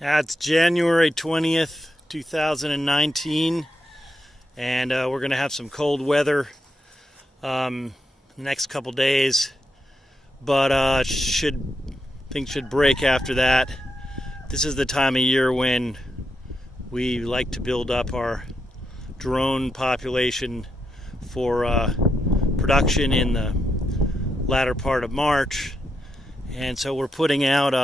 It's January 20th, 2019, and we're going to have some cold weather the next couple days, but things should break after that. This is the time of year when we like to build up our drone population for production in the latter part of March, and so we're putting out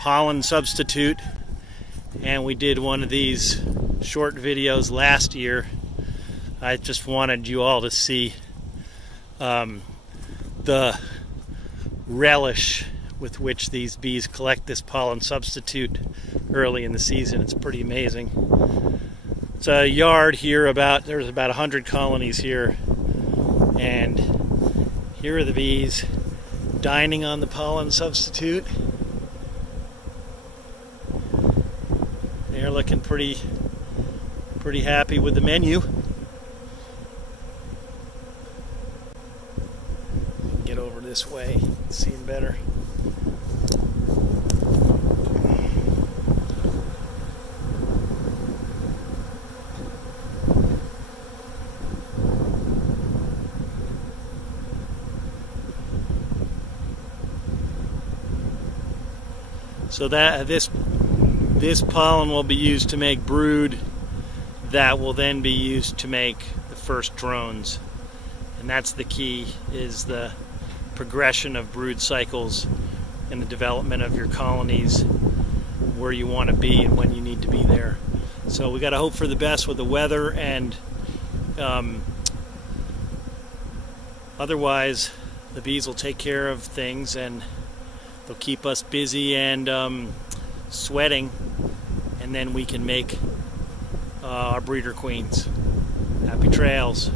pollen substitute, and we did one of these short videos last year. I just wanted you all to see the relish with which these bees collect this pollen substitute early in the season. It's pretty amazing. It's a yard here, there's about 100 colonies here, and here are the bees dining on the pollen substitute. They're looking pretty happy with the menu. Get over this way, see them better. So that this pollen will be used to make brood that will then be used to make the first drones. And that's the key, is the progression of brood cycles and the development of your colonies, where you want to be and when you need to be there. So we got to hope for the best with the weather, and otherwise the bees will take care of things and they'll keep us busy and sweating, and then we can make our breeder queens. Happy trails.